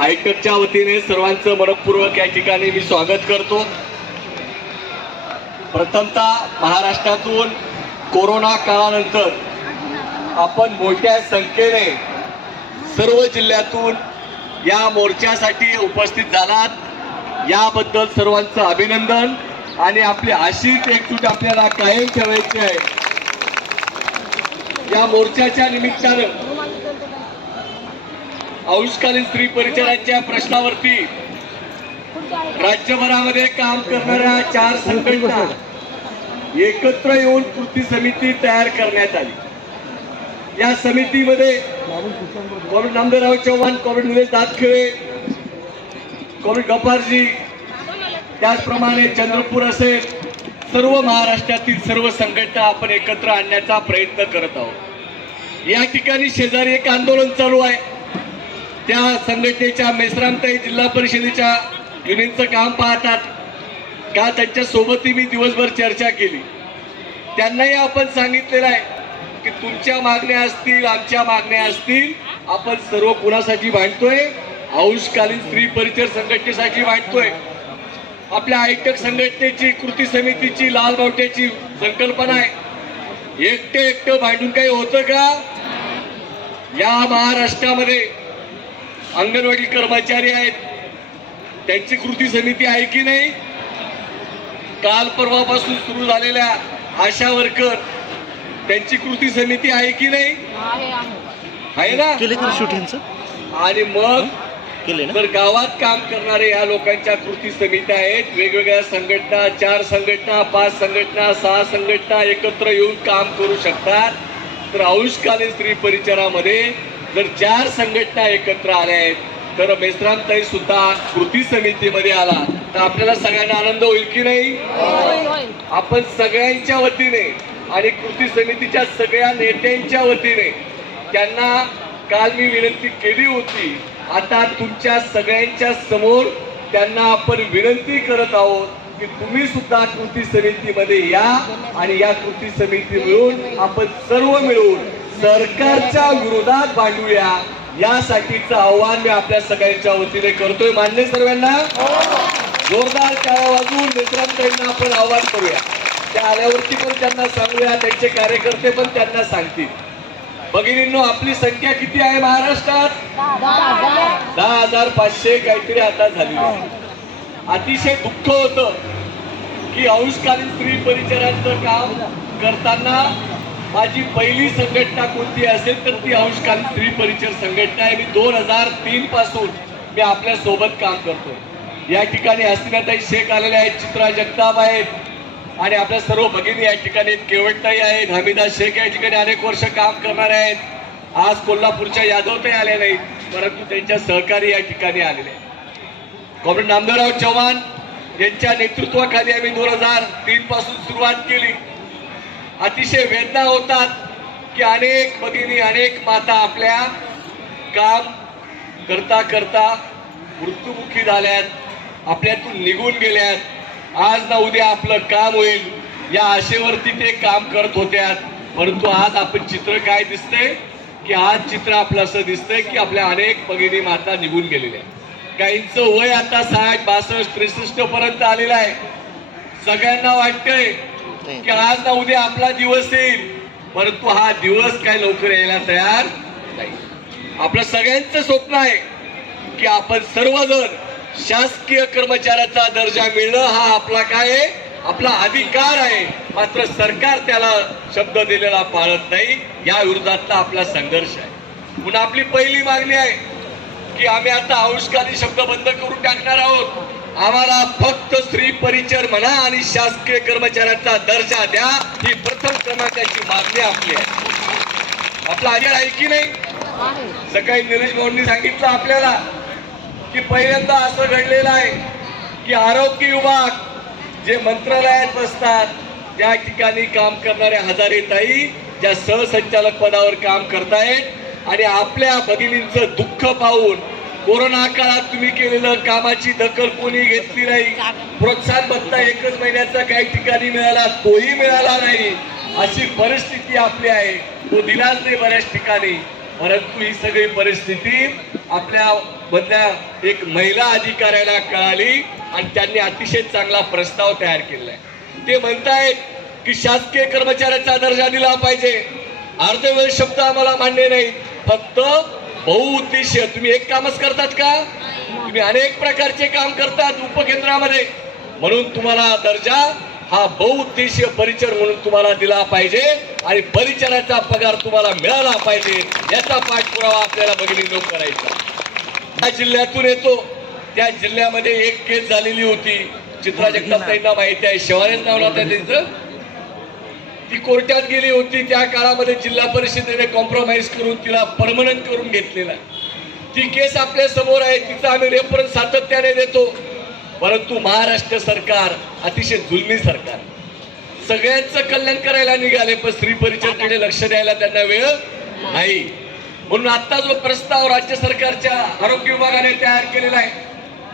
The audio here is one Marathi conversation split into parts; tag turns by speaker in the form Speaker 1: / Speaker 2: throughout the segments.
Speaker 1: हायटेकच्या वतीने सर्वांचं मनपूर्वक या ठिकाणी मी स्वागत करतो. प्रथमतः महाराष्ट्रातून कोरोना काळानंतर आपण मोठ्या संख्येने सर्व जिल्ह्यातून या मोर्चासाठी उपस्थित झालात. याबद्दल सर्वांचं अभिनंदन आणि आपली आशीष एकजूट आपल्याला कायम ठेवायची आहे. या मोर्चाच्या निमित्तानं अंशकालीन स्त्री परिचयाच्या प्रश्नावरती राज्यभरामध्ये काम करणाऱ्या चार संघटना एकत्र येऊन कृती समिती तयार करण्यात आली. या समितीमध्ये comrade Namdevrao Chavan comrade Nilesh Datkhile comrade Gaparji त्याचप्रमाणे चंद्रपूर असेल सर्व महाराष्ट्रातील सर्व संघटना आपण एकत्र आणण्याचा प्रयत्न करत आहोत. या ठिकाणी शेजारी एक आंदोलन चालू आहे. त्या संघटनेच्या मेसरामताई जिल्हा परिषदेच्या युनियनचं काम पाहतात. का त्यांच्या सोबतही मी दिवसभर चर्चा केली. त्यांनाही आपण सांगितलेलं आहे की तुमच्या मागण्या असतील आमच्या मागण्या असतील आपण सर्व कुणासाठी भांडतोय अंशकालीन स्त्री परिचय संघटनेसाठी वाटतोय आपल्या आयटक संघटनेची कृती समितीची लाल बावट्याची संकल्पना आहे. एकटे एकटं भांडून काही होतं का? या महाराष्ट्रामध्ये अंगणवाडी कर्मचारी आहेत. त्यांची कृती समिती आहे की नाही? काल परवापासून सुरू झालेल्या आशा वर्कर त्यांची कृती समिती आहे की नाही? आहे ना?
Speaker 2: शूटिंगचं
Speaker 1: आणि मग
Speaker 2: केले ना?
Speaker 1: तर गावात काम करणारे या लोकांच्या कृती समित्या आहेत. वेगवेगळ्या संघटना चार संघटना पाच संघटना सहा संघटना एकत्र येऊन काम करू शकतात. तर अंशकालीन स्त्री परिचरामध्ये जर चार संघटना एकत्र आल्या आहेत तर मेसरामताई सुद्धा कृती समितीमध्ये आला तर आपल्याला सगळ्यांना आनंद होईल की नाही? आपण सगळ्यांच्या वतीने आणि कृती समितीच्या सगळ्या नेत्यांच्या वतीने त्यांना काल मी विनंती केली होती आता तुमच्या सगळ्यांच्या समोर त्यांना आपण विनंती करत आहोत की तुम्ही सुद्धा कृती समितीमध्ये या आणि या कृती समिती मिळून आपण सर्व मिळून सरकारच्या विरोधात भांडूया. यासाठीचं आव्हान मी आपल्या सगळ्यांच्या वतीने करतोय. मान्य सर्वांना? जोरदार टाळ्या वाजवून मित्रांकडनं आपण आव्हान करूया. त्या आल्यावरती पण त्यांना सांगूया त्यांचे कार्यकर्ते पण त्यांना सांगतील. भगिनींनो आपली संख्या किती आहे महाराष्ट्रात? दहा हजार पाचशे काहीतरी आता झाली. अतिशय दुःख होतं की अंशकालीन स्त्री परिचराचं काम करताना माझी पहिली संघटना कोणती असेल तर ती अंशकालीन स्त्री परिचर संघटना आहे. मी दोन हजार तीन पासून मी आपल्यासोबत काम करतो या ठिकाणी हस्तिनाताई शेख आलेले आहेत चित्रा जगताप आहेत आणि आपल्या सर्व भगिनी या ठिकाणी केवटताई आहेत हमीदा शेख या ठिकाणी अनेक वर्ष काम करणार आहेत. आज कोल्हापूरच्या यादवताई आल्या नाहीत परंतु त्यांच्या सहकारी या ठिकाणी आलेले आहेत. कॉम्रेड नामदेवराव चव्हाण यांच्या नेतृत्वाखाली आम्ही दोन हजार तीन पासून सुरुवात केली. अतिशय वेदना होतात की अनेक भगिनी अनेक माता आपल्या काम करता करता मृत्युमुखी झाल्यात आपल्यातून निघून गेल्यात. आज ना उद्या आपलं काम होईल. या आशेवरती ते काम करत होत्यात. परंतु आज आपण चित्र काय दिसतंय? की आज चित्र आपलं असं दिसतंय की आपल्या अनेक भगिनी माता निघून गेलेल्या आहेत. काहींचं वय आता साठ बासष्ट त्रेसष्ट पर्यंत आलेलं आहे. सगळ्यांना वाटतंय की आज ना उद्या आपला दिवस येईल. परंतु हा दिवस काय लवकर यायला तयार नाही. आपलं सगळ्यांचं स्वप्न आहे की आपण सर्वजण शासकीय कर्मचाऱ्याचा दर्जा मिळणं हा आपला काय आहे? आपला अधिकार आहे. मात्र सरकार त्याला शब्द दिलेला पाळत नाही. या विरोधातला आपला संघर्ष आहे. पुन्हा आपली पहिली मागणी आहे. की आम्ही आता अंशकारी शब्द बंद करून टाकणार आहोत. आम्हाला फक्त स्त्री परिचर म्हणा आणि शासकीय कर्मचाऱ्यांचा दर्जा द्या. ही प्रथम क्रमांकाची मागणी आपली आहे. आपला आजार आहे की नाही? सकाळी निलेश भाऊंनी सांगितलं आपल्याला की पहिल्यांदा असं घडलेलं आहे की आरोग्य विभाग जे मंत्रालयात बसतात त्या ठिकाणी काम करणाऱ्या हजारे ताई ज्या सहसंचालक पदावर काम करतायत आणि आपल्या भगिनींचं दुःख पाहून कोरोना काळात तुम्ही केलेलं कामाची दखल कोणी घेतली नाही. प्रोत्साहन भत्ता एकच महिन्याचा काही ठिकाणी मिळाला तोही मिळाला नाही. अशी परिस्थिती आपली आहे. तो दिलाच नाही बऱ्याच ठिकाणी. परंतु ही सगळी परिस्थिती आपल्या मधल्या एक महिला अधिकाऱ्याला कळाली आणि त्यांनी अतिशय चांगला प्रस्ताव तयार केलाय ते म्हणतायत की शासकीय कर्मचाऱ्याचा दर्जा दिला पाहिजे. अर्धवेळ शब्द आम्हाला मान्य नाही फक्त बहुउद्देशीय. तुम्ही एक कामच करतात का? तुम्ही अनेक प्रकारचे काम करतात उपकेंद्रामध्ये. म्हणून तुम्हाला दर्जा हा बहुउद्देशीय परिचर म्हणून तुम्हाला दिला पाहिजे आणि परिचराचा पगार तुम्हाला मिळाला पाहिजे याचा पाठपुरावा आपल्याला भगिनी करायचा. त्या जिल्ह्यातून येतो. त्या जिल्ह्यामध्ये एक केस झालेली होती. चित्रा जगताप माहिती आहे. शिवानेच नाव नव्हतं त्यांचं. ती कोर्टात गेली होती त्या काळामध्ये जिल्हा परिषदेने कॉम्प्रोमाइज करून तिला परमनंट करून घेतलेला ती केस आपल्यासमोर आहे तिचा आम्ही रेफरन्स सातत्याने देतो. परंतु महाराष्ट्र सरकार अतिशय जुलमी सरकार सगळ्यांचं कल्याण करायला निघाले पण स्त्री परिषदेकडे लक्ष द्यायला त्यांना वेळ नाही. म्हणून आता जो प्रस्ताव राज्य सरकारच्या आरोग्य विभागाने तयार केलेला आहे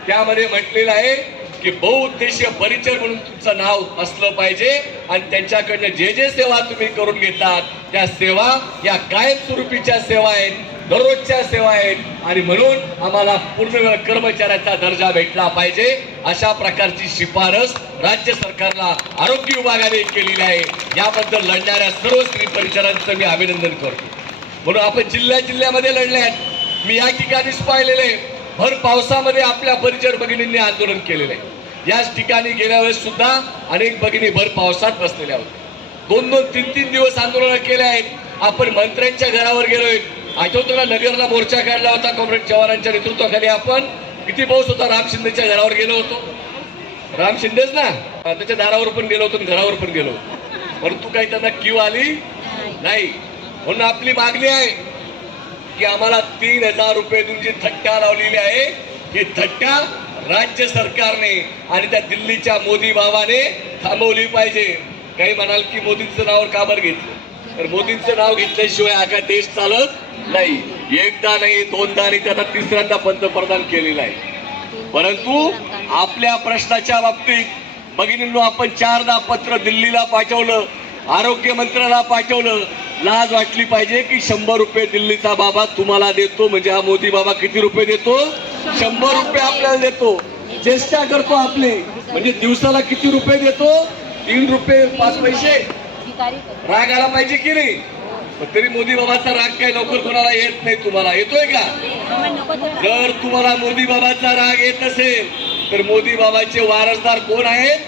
Speaker 1: त्यामध्ये म्हटलेलं आहे की बहुउद्देशीय परिचय म्हणून तुमचं नाव असलं पाहिजे आणि त्यांच्याकडनं जे जे सेवा तुम्ही करून घेतात त्या सेवा या कायमस्वरूपीच्या सेवा आहेत दररोजच्या सेवा आहेत. आणि म्हणून आम्हाला पूर्णवेळ कर्मचाऱ्याचा दर्जा भेटला पाहिजे. अशा प्रकारची शिफारस राज्य सरकारला आरोग्य विभागाने केलेली आहे. याबद्दल लढणाऱ्या सर्व स्त्री परिचारांचं मी अभिनंदन करतो. म्हणून आपण जिल्ह्या जिल्ह्यामध्ये लढले आहेत. मी या ठिकाणीच पाहिलेले भर पावसामध्ये आपल्या परिचर भगिनींनी आंदोलन केलेले आहे. याच ठिकाणी गेल्या वेळेस सुद्धा अनेक भगिनी भर पावसात बसलेल्या होत्या. दोन दोन तीन तीन दिवस आंदोलन केले आहेत. आपण मंत्र्यांच्या घरावर गेलोय. आठवतो ना नगरला मोर्चा काढला होता कॉम्रेड चव्हाणांच्या नेतृत्वाखाली आपण. किती पाऊस होता? राम शिंदेच्या घरावर गेलो होतो. राम शिंदेच ना? त्याच्या दारावर पण गेलो होतो घरावर पण गेलो होतो. परंतु काही त्यांना क्यू आली नाही. म्हणून आपली मागणी आहे. की आम्हाला तीन हजार रुपये तुमची थट्टा लावलेली आहे ही थट्टा राज्य सरकारने आणि त्या दिल्लीच्या मोदी भावाने थांबवली पाहिजे. काही म्हणाल की मोदींचं नाव काबर घेतलं? तर मोदींचं नाव घेतल्याशिवाय आता देश चालत नाही. एकदा नाही दोनदा नाही त्यांना तिसऱ्यांदा पंतप्रधान केलेला आहे. परंतु आपल्या प्रश्नाच्या बाबतीत भगिनींनो आपण चारदा पत्र दिल्लीला पाठवलं आरोग्य मंत्र्याला पाठवलं लाज वाटली पाहिजे की शंभर रुपये दिल्लीचा बाबा तुम्हाला देतो म्हणजे हा मोदी बाबा किती रुपये देतो? शंभर रुपये आपल्याला देतो. चेष्टा करतो आपले. म्हणजे दिवसाला किती रुपये देतो? तीन रुपये पाच पैसे. राग आला पाहिजे की नाही? पण तरी मोदी बाबाचा राग काय लवकर कोणाला येत नाही तुम्हाला? येतोय का? जर तुम्हाला मोदी बाबाचा राग येत असेल तर मोदी बाबाचे वारसदार कोण आहेत?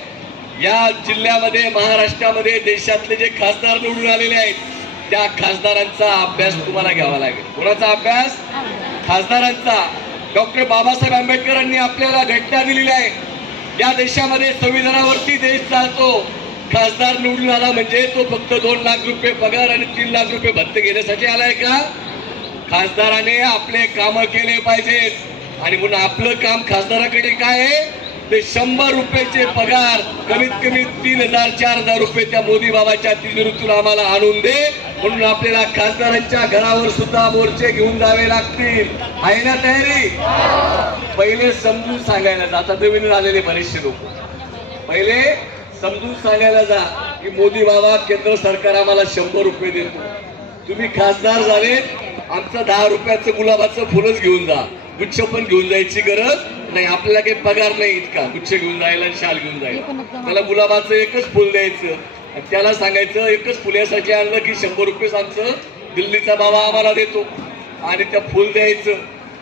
Speaker 1: या जिल्ह्यामध्ये महाराष्ट्रामध्ये देशातले जे खासदार निवडून आलेले आहेत त्या खासदारांचा अभ्यास तुम्हाला घ्यावा लागेल. कोणाचा अभ्यास? खासदारांचा. डॉक्टर बाबासाहेब आंबेडकरांनी आपल्याला घटना दिलेली आहे. या देशामध्ये संविधानावरती देश चालतो. खासदार निवडून आला म्हणजे तो फक्त दोन लाख रुपये पगार आणि तीन लाख रुपये भत्ते घेण्यासाठी आलाय का? खासदाराने आपले काम केले पाहिजेत. आणि म्हणून आपलं काम खासदाराकडे काय आहे? ते शंभर रुपयाचे पगार कमीत कमी तीन हजार चार हजार रुपये त्या मोदी बाबाच्या तिजोरीतून आम्हाला आणून दे. म्हणून आपल्याला खासदारांच्या घरावर सुद्धा मोर्चे घेऊन जावे लागतील. आहे ना तयारी? पहिले समजून सांगायला जा. आता नवीन आलेले बरेचसे लोक. पहिले समजून सांगायला जा की मोदी बाबा केंद्र सरकार आम्हाला शंभर रुपये देतो. तुम्ही खासदार झाले आमचं दहा रुपयाचं गुलाबाचं फुलच घेऊन जा. गुच्छ पण घेऊन जायची गरज नाही आपल्याला काही पगार नाही इतका. गुच्छ घेऊन जायला आणि शाल घेऊन जायला. त्याला गुलाबाचं एकच फुल द्यायचं. आणि त्याला सांगायचं एकच फुल यासाठी आणलं की शंभर रुपये आमचं दिल्लीचा बाबा आम्हाला देतो. आणि त्या फुल द्यायचं.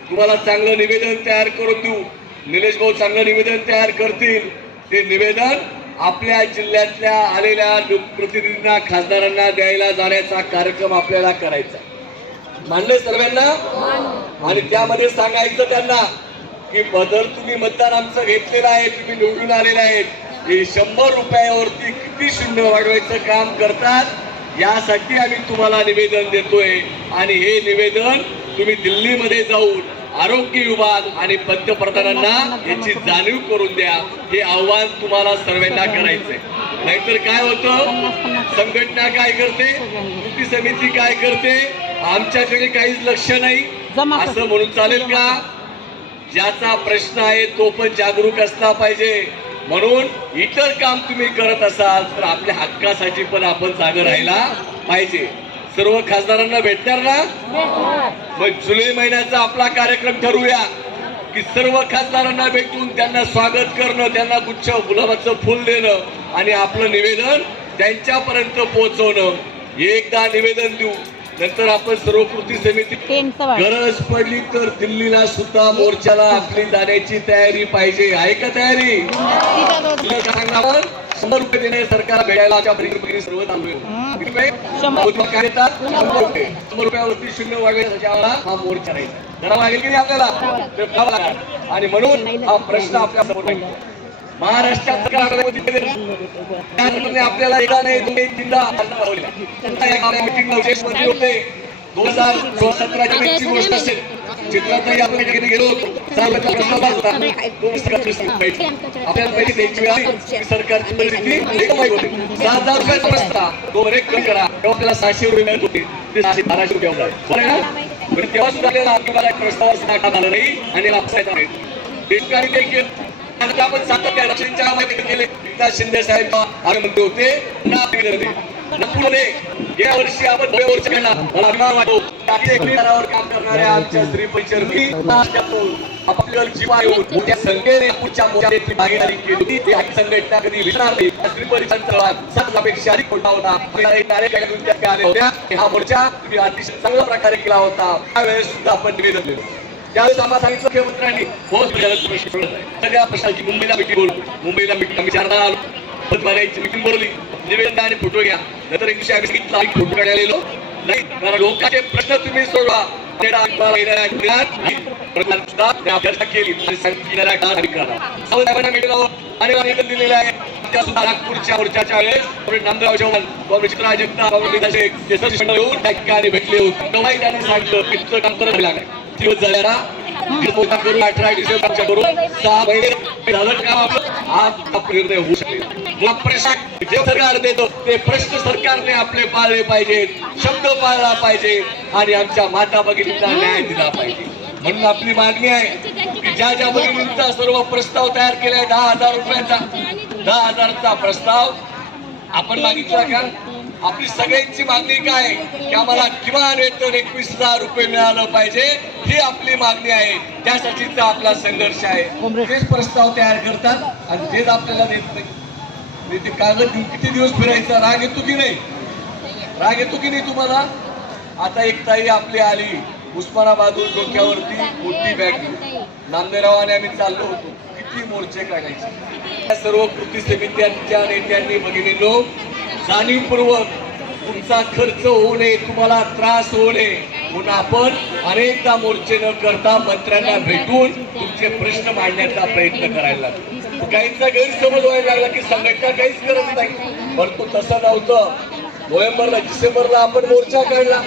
Speaker 1: तुम्हाला चांगलं निवेदन तयार करून देऊ. निलेश भाऊ चांगलं निवेदन तयार करतील. ते निवेदन आपल्या जिल्ह्यातल्या आलेल्या लोकप्रतिनिधींना खासदारांना द्यायला जाण्याचा कार्यक्रम आपल्याला करायचा. मानले सर्वांना? आणि त्यामध्ये सांगायचं त्यांना की बदल तुम्ही मतदान आमचं घेतलेलं आहे तुम्ही निवडून आलेले आहेत. हे शंभर रुपयावरती किती शून्य वाढवायचं काम करतात यासाठी आम्ही तुम्हाला निवेदन देतोय. आणि हे निवेदन तुम्ही दिल्लीमध्ये जाऊन आरोग्य विभाग आणि पंतप्रधानांना याची जाणीव करून द्या. हे आव्हान तुम्हाला सर्वांना करायचंय. नाहीतर काय होतं? संघटना काय करते? कृती समिती काय करते? आमच्याकडे काहीच लक्ष नाही. असं म्हणून चालेल का? ज्याचा प्रश्न आहे तो पण जागरूक असला पाहिजे. म्हणून इतर काम तुम्ही करत असाल तर आपल्या हक्कासाठी पण आपण जागं राहायला पाहिजे. सर्व खासदारांना भेटणार ना? मग जुलै महिन्याचा आपला कार्यक्रम ठरवूया. की सर्व खासदारांना भेटून त्यांना स्वागत करणं त्यांना गुच्छ गुलाबाचं फुल देणं आणि आपलं निवेदन त्यांच्यापर्यंत पोहोचवणं. एकदा निवेदन देऊ. नंतर आपण सर्व कृती समिती गरज पडली तर दिल्लीला सुद्धा मोर्चाला आपली जाण्याची तयारी पाहिजे. आहे का तयारी? शंभर रुपये देणे सरकार भेटायला सर्व?
Speaker 3: शंभर.
Speaker 1: रुपयावरती शून्य त्याच्यावर हा मोर्चा राहील. जरा लागेल की नाही आपल्याला. आणि म्हणून हा प्रश्न आपल्यासमोर. महाराष्ट्रात आपल्याला एका नाही दोन तीनदा होते. दोन हजार गोष्ट असेल. चित्रातही आपण ठिकाणी गेलो सरकारची आपल्याला पहिली सरकारची परिस्थिती होती. सहा हजार रुपयाचा प्रस्ताव. तो बरे कमी करा. तेव्हा आपल्याला सहाशे रुपये मिळत होते. ते सहाशे बाराशे रुपये होणार पण तेव्हा सुद्धा आपल्याला झाला नाही आणि वापसायचा नाही. देशकारी आपण सांगतो त्या माहिती केले. एकनाथ शिंदे साहेब आरोग्यमंत्री होते या वर्षी आपण नव्या वर्ष काढला मला अभिमान वाटतो काम करणाऱ्या आमच्या स्त्री आपल्या जीवा येऊन मोठ्या संख्येने पुढच्या मोर्चाची भागीदारी केली होती. ती संघटना कधी विसरणार नाही. स्त्री परिचर सातपेक्षा अधिक मोठा होता. हा मोर्चा तुम्ही अतिशय चांगल्या प्रकारे केला होता. त्यावेळेस सुद्धा आपण निवेदन दिलं. त्यावेळेस आम्हाला सांगितलं मुख्यमंत्र्यांनी हो सगळ्या प्रश्नाची मुंबईला मिटिंग बोलू. मुंबईला मिटिंग आम्ही चारदा आलो. पद भरायची मिटिंग बोलवली. निवेदन आणि फोटो घ्या. नंतर एकशे आम्ही सांगितलं आम्ही फोटो काढायला गेलो नाही. कारण लोकांचे प्रश्न तुम्ही सोडवा. प्रधान चर्चा केली आणि आणि आहे. त्या सुद्धा नागपूरच्या मोर्चाच्या वेळेस. नामदेव चव्हाण काँग्रेस चित्रा जगताप येऊन त्या ठिकाणी भेटले होते. तेव्हाही त्यांनी सांगितलं काम करत लागणार दिवस करून अठरा सहा महिने झालं काम आपलं? आज निर्णय होऊ शकेल. मग प्रश्न जे सरकार देतो ते प्रश्न सरकारने आपले पाळले पाहिजेत. शब्द पाळला पाहिजे. आणि आमच्या माता भगिनींना न्याय दिला पाहिजे. म्हणून आपली मागणी आहे की ज्या ज्या भगिनींचा सर्व प्रस्ताव तयार केलाय दहा हजार रुपयाचा दहा हजारचा प्रस्ताव आपण मागितला का? आपली सगळ्यांची मागणी काय? की आम्हाला किमान वेतन एकवीस हजार रुपये मिळालं पाहिजे ही आपली मागणी आहे. त्यासाठीचा आपला संघर्ष आहे. तेच प्रस्ताव तयार करतात आणि तेच आपल्याला देत नाही ते कागद घेऊन किती दिवस फिरायचा? राग येतो की नाही? राग येतो की नाही तुम्हाला? आता एक ताई आपली आली. उस्मानाबादून डोक्यावरती मोठी बॅग घेऊन. आम्ही चाललो होतो. किती मोर्चे काढायचे? सर्व कृती समित्यांच्या नेत्यांनी भगिनींनो जाणीवपूर्वक तुमचा खर्च होऊ नये तुम्हाला त्रास होऊ नये. म्हणून आपण अनेकदा मोर्चे न करता मंत्र्यांना भेटून तुमचे प्रश्न मांडण्याचा प्रयत्न करायला लागतो काहींचा गैरसमज व्हायला लागला की संघटना काहीच करत नाही. परंतु तसं नव्हतं. नोव्हेंबरला डिसेंबरला आपण मोर्चा काढला.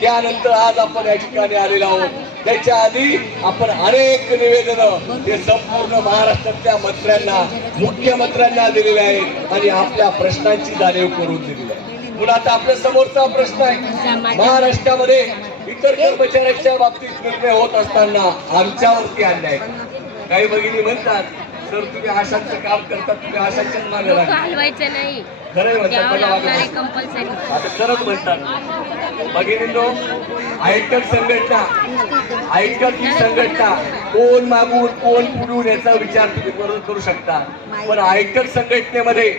Speaker 1: त्यानंतर आज आपण या ठिकाणी आलेलो आहोत. त्याच्या आधी आपण अनेक निवेदन हे संपूर्ण महाराष्ट्रातल्या मंत्र्यांना मुख्यमंत्र्यांना दिलेले आहेत आणि आपल्या प्रश्नांची जाणीव करून दिलेली आहे. म्हणून आता आपल्या समोरचा प्रश्न आहे. महाराष्ट्रामध्ये इतर कर्मचाऱ्यांच्या बाबतीत निर्णय होत असताना आमच्यावरती अन्याय. काही भगिनी म्हणतात सर तुम्ही आशांचं काम करतात तुम्ही आशांच्याच मागे
Speaker 4: लोक
Speaker 1: लागता."
Speaker 4: हलवायचं नाही.
Speaker 1: खरंय म्हणतात
Speaker 4: द्यावं
Speaker 1: मला
Speaker 4: लागणार आहे
Speaker 1: वाटतं.
Speaker 4: कंपल्सरी
Speaker 1: आता खरंच म्हणतात. भगिनींनो आयकर संघटना. आयकर ही संघटना. कोण मागून कोण पुढून याचा विचार तुम्ही करू करू शकता. पण आयकर संघटनेमध्ये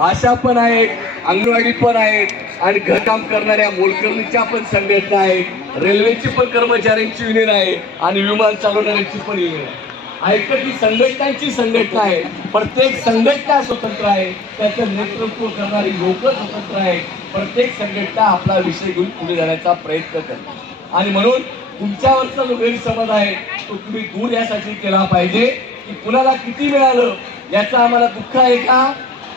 Speaker 1: आशा पण आहेत अंगणवाडी पण आहेत आणि घरकाम करणाऱ्या मोलकर्णीच्या पण संघटना आहेत. रेल्वेची पण कर्मचाऱ्यांची युनियन आहे आणि विमान चालवणाऱ्यांची पण युनियन आहे. ऐकत ही संघटनांची संघटना आहे. प्रत्येक संघटना स्वतंत्र आहे. त्याचं नेतृत्व करणारी लोक स्वतंत्र आहेत. प्रत्येक संघटना आपला विषय घेऊन पुढे जाण्याचा प्रयत्न करते. आणि म्हणून तुमच्यावरचा जो गैरसमज आहे तो तुम्ही दूर यासाठी केला पाहिजे की कुणाला किती मिळालं याचं आम्हाला दुःख आहे का?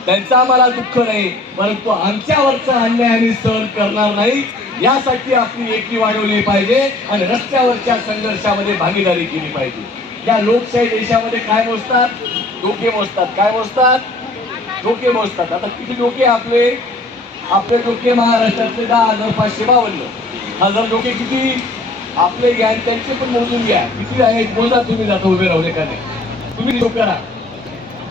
Speaker 1: त्यांचं आम्हाला दुःख नाही परंतु आमच्यावरचा अन्याय आम्ही सहन करणार नाही यासाठी आपली एकी वाढवली पाहिजे आणि रस्त्यावरच्या संघर्षामध्ये भागीदारी केली पाहिजे. या लोकशाही देशामध्ये काय मोजतात? डोके मोजतात. काय मोजतात? डोके मोजतात. आता किती डोके आपले? आपले डोके महाराष्ट्रातले दहा हजार पाचशे बावन्न. हजार डोके किती? आपले घ्या त्यांचे पण मोजून घ्या. किती आहेत? मोजा तुम्ही जाता उभे राहू एखादे. नाही तुम्ही हिशोब करा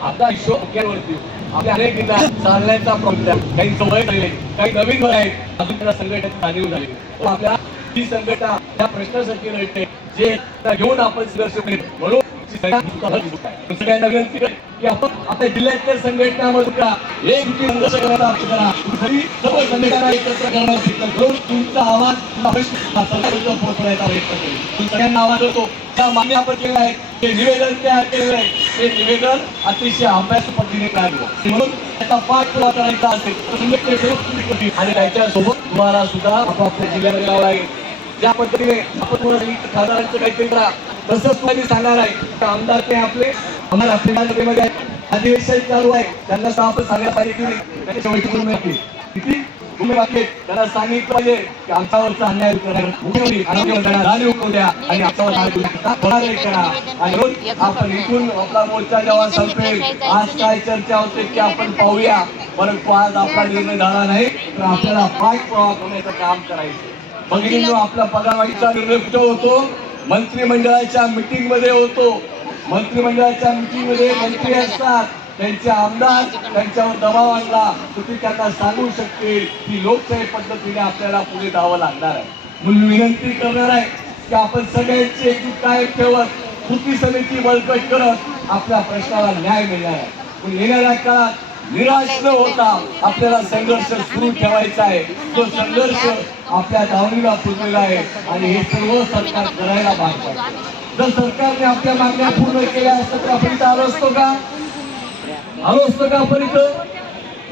Speaker 1: आता शोक्यावरती आपल्या अनेक चालण्याचा प्रॉब्लेम काही सवय झाले काही नवीन वय आहेत. अजून त्याला संघटनेची जाणीव झाली. आपल्या ही संघटना या प्रश्नासाठी लढते जे घेऊन आपण संघर्ष करीत म्हणून सगळ्यांना विनंती की आपण आपल्या जिल्ह्यातल्या संघटनामध्ये का एक संघर्ष करण्याचा करा. तरी सर्व संघटना एकत्र करण्याचा करून तुमचा आवाज तुमचा प्रश्न प्रयत्न करू. सगळ्यांना आवाज होतो त्या मागणी आपण केलं आहे ते निवेदन तयार केलेलं आहे. ते निवेदन अतिशय अभ्यास पद्धतीने तयार करू म्हणून त्याचा पाठ पुरा करायचा असेल आणि त्याच्यासोबत तुम्हाला सुद्धा आपापल्या जिल्ह्यामध्ये लावा लागेल. ज्या पद्धतीने आपण सांगितलं खासदारांचं काहीतरी करा तसंच तुम्ही सांगणार आहे. आमदार ते आपले आम्हाला आपल्या आहेत अधिवेशन चालू आहे. त्यांना आपण सांगायला पाहिजे की नाही. त्याच्या मिळतील किती त्यांना सांगितलं पाहिजे की आमच्यावरचा अन्याय करायला आणि आमच्यावर करा आणि आपण इथून आपला मोर्चा जेव्हा संपेल. आज काय चर्चा होते की आपण पाहूया. परंतु आज आपला निर्णय झाला नाही. तर आपल्याला पाठ प्रवाह होण्याचं काम करायचं बघितलो आपला पदावाईचा निर्णय कुठं होतो मंत्रिमंडळाच्या मीटिंगमध्ये होतो. मंत्रिमंडळाच्या मीटिंगमध्ये मंत्री असतात. त्यांचे आमदार त्यांच्यावर दबाव आणला. तर त्यांना सांगू शकते की लोकशाही पद्धतीने आपल्याला पुढे जावं लागणार आहे. म्हणून विनंती करणार आहे की आपण सगळ्यांची एकजूट कायम ठेवत कृती समिती बळकट करत आपल्या प्रश्नाला न्याय मिळणार आहे. पण येणाऱ्या काळात निराश न होता आपल्याला संघर्ष सुरू ठेवायचा आहे. तो संघर्ष आपल्या दावणीला पुरलेला आहे आणि हे सर्व सरकार करायला भाग जर सरकारने आपल्या मागण्या पूर्ण केल्या असतात तर आपण इथं आलो असतो का? आलो असतो का आपण इथं?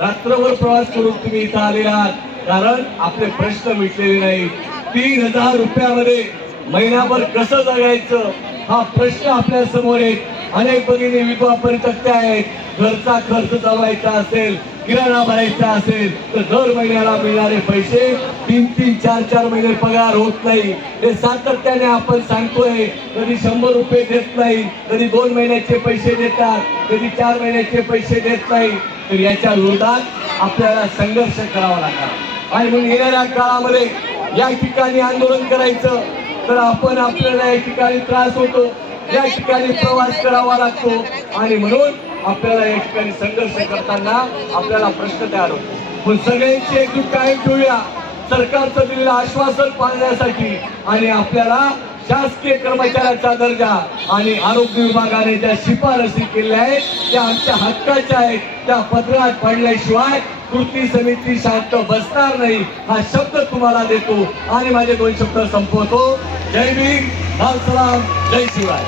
Speaker 1: रात्रभर प्रवास करून तुम्ही इथं आले आहात. कारण आपले प्रश्न मिटलेले नाही तीन हजार रुपयामध्ये महिनाभर कसं जगायचं? हा प्रश्न आपल्यासमोर आहे. अनेक भगिनी विधवा परितक्त्या आहेत. घरचा खर्च चालवायचा असेल किराणा भरायचा असेल तर दर महिन्याला मिळणारे पैसे तीन तीन चार चार महिने पगार होत नाही. हे सातत्याने आपण सांगतोय कधी शंभर रुपये देत नाही कधी दोन महिन्याचे पैसे देतात कधी चार महिन्याचे पैसे देत नाही. तर याच्या विरोधात आपल्याला संघर्ष करावा लागणार. आणि म्हणून येणाऱ्या काळामध्ये या ठिकाणी आंदोलन करायचं तर आपण आपल्याला या ठिकाणी त्रास होतो. या ठिकाणी प्रवास करावा लागतो. आणि म्हणून आपल्याला या ठिकाणी संघर्ष करताना आपल्याला प्रश्न तयार होतो. पण सगळ्यांची एकजूट कायम ठेवूया. सरकारचं दिलेलं आश्वासन पाळण्यासाठी आणि आपल्याला शासकीय कर्मचाऱ्याचा दर्जा आणि आरोग्य विभागाने ज्या शिफारसी केल्या आहेत त्या आमच्या हक्काच्या आहेत त्या पत्रात पडल्याशिवाय कृती समिती शांत बसणार नाही हा शब्द तुम्हाला देतो. आणि माझे दोन शब्द संपवतो. जय भीम लाल सलाम जय शिवाय.